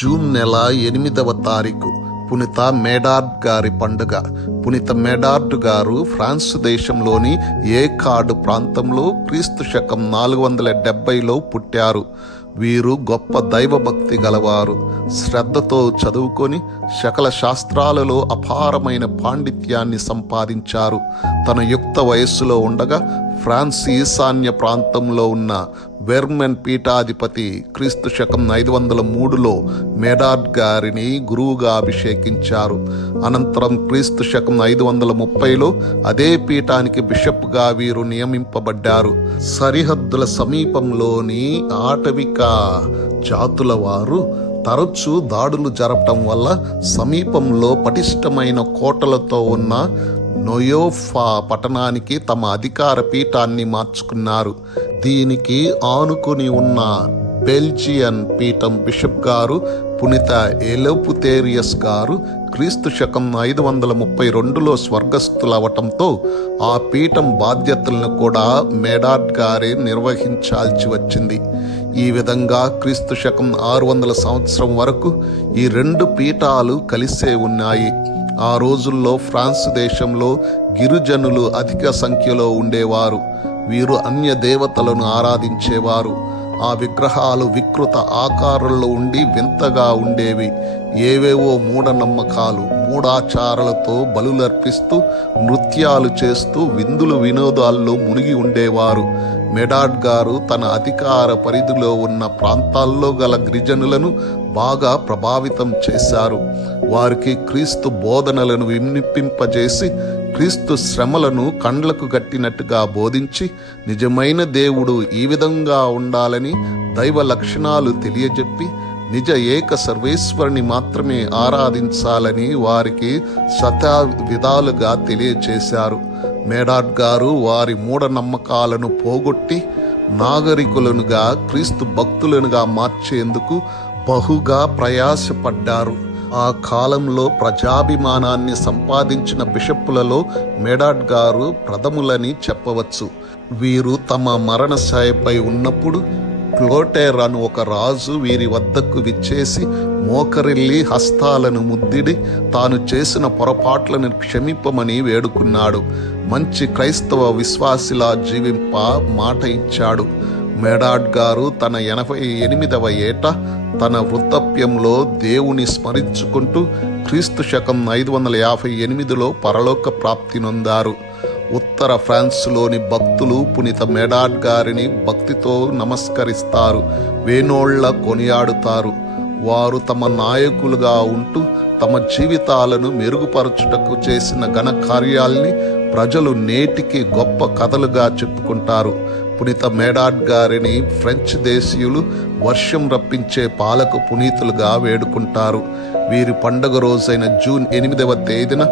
June నెల 8వ తారీఖు పునీత మేడార్డ్ గారి పండుగ. పునీత మేడార్డ్ గారు ఫ్రాన్స్ దేశంలోని ఏకార్డ్ ప్రాంతంలో క్రీస్తు శకం 470లో పుట్టారు. వీరు గొప్ప దైవభక్తి గలవారు. శ్రద్ధతో చదువుకొని సకల శాస్త్రాలలో అపారమైన పాండిత్యాన్ని సంపాదించారు. తన యుక్త వయస్సులో ఉండగా ఫ్రాన్స్ ఈశాన్య ప్రాంతంలో ఉన్న వెర్మెన్ పీఠాధిపతి క్రీస్తు శకం 503లో మేడార్డ్ గారిని గురువుగా అభిషేకించారు. అనంతరం క్రీస్తు శకం 530లో అదే పీఠానికి బిషప్గా వీరు నియమింపబడ్డారు. సరిహద్దుల సమీపంలోని ఆటవిక జాతుల వారు తరచూ దాడులు జరపటం వల్ల సమీపంలో పటిష్టమైన కోటలతో ఉన్న నోయోఫా పట్టణానికి తమ అధికార పీఠాన్ని మార్చుకున్నారు. దీనికి ఆనుకుని ఉన్న బెల్జియన్ పీఠం బిషప్ గారు పునీత ఎలోపుతేరియస్ గారు క్రీస్తు శకం 532లో స్వర్గస్థులవటంతో ఆ పీఠం బాధ్యతలను కూడా మేడార్డ్ గారే నిర్వహించాల్సి వచ్చింది. ఈ విధంగా క్రీస్తు శకం 600 సంవత్సరం వరకు ఈ రెండు పీఠాలు కలిసే ఉన్నాయి. ఆ రోజుల్లో ఫ్రాన్స్ దేశంలో గిరిజనులు అధిక సంఖ్యలో ఉండేవారు. వీరు అన్య దేవతలను ఆరాధించేవారు. ఆ విగ్రహాలు వికృత ఆకారంలో ఉండి వింతగా ఉండేవి. ఏవేవో మూఢనమ్మకాలు, మూఢాచారాలతో బలులర్పిస్తూ నృత్యాలు చేస్తూ విందులు వినోదాల్లో మునిగి ఉండేవారు. మేడార్డ్ గారు తన అధికార పరిధిలో ఉన్న ప్రాంతాల్లో గల గిరిజనులను బాగా ప్రభావితం చేశారు. వారికి క్రీస్తు బోధనలను వినిపింపజేసి క్రీస్తు శ్రమలను కండ్లకు గట్టినట్టుగా బోధించి నిజమైన దేవుడు ఈ విధంగా ఉండాలని దైవ లక్షణాలు తెలియజెప్పి నిజ ఏక సర్వేశ్వరుని మాత్రమే ఆరాధించాలని వారికి విధాలుగా తెలియచేశారు. మేడార్డ్ గారు వారి మూఢనమ్మకాలను పోగొట్టి నాగరికులనుగా క్రీస్తు భక్తులనుగా మార్చేందుకు బహుగా ప్రయాసపడ్డారు. ఆ కాలంలో ప్రజాభిమానాన్ని సంపాదించిన బిషప్పులలో మేడార్డ్ గారు ప్రథములని చెప్పవచ్చు. వీరు తమ మరణశయ్యపై ఉన్నప్పుడు క్లోటైర్ అను ఒక రాజు వీరి వద్దకు విచ్చేసి మోకరిల్లి హస్తాలను ముద్దిడి తాను చేసిన పొరపాట్లను క్షమింపమని వేడుకున్నాడు. మంచి క్రైస్తవ విశ్వాసిలా జీవింప మాట ఇచ్చాడు. మేడార్డ్ గారు తన 88వ ఏట తన వృద్ధాప్యంలో దేవుని స్మరించుకుంటూ క్రీస్తు శకం 558లో పరలోక ప్రాప్తి నొందారు. ఉత్తర ఫ్రాన్స్లోని భక్తులు పునీత మేడార్డ్ గారిని భక్తితో నమస్కరిస్తారు, వేనోళ్ల కొనియాడుతారు. వారు తమ నాయకులుగా ఉంటూ తమ జీవితాలను మెరుగుపరచుటకు చేసిన ఘన కార్యాల్ని ప్రజలు నేటికి గొప్ప కథలుగా చెప్పుకుంటారు. పునీత మేడార్డ్ గారిని ఫ్రెంచ్ దేశీయులు వర్షం రప్పించే పాలకు పునీతులుగా వేడుకుంటారు. వీరి పండుగ రోజైన జూన్ 8వ తేదీన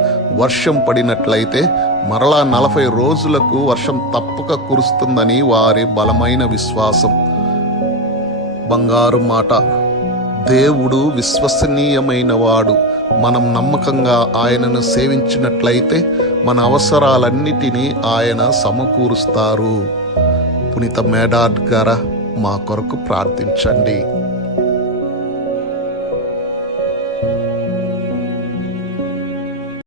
వర్షం పడినట్లయితే మరలా 40 రోజులకు వర్షం తప్పక కురుస్తుందని వారి బలమైన విశ్వాసం. బంగారు మాట: దేవుడు విశ్వసనీయమైన వాడు. మనం నమ్మకంగా ఆయనను సేవించినట్లయితే మన అవసరాలన్నిటినీ ఆయన సమకూరుస్తారు. పునీత మేడార్డ్ గారు మా కొరకు ప్రార్థించండి.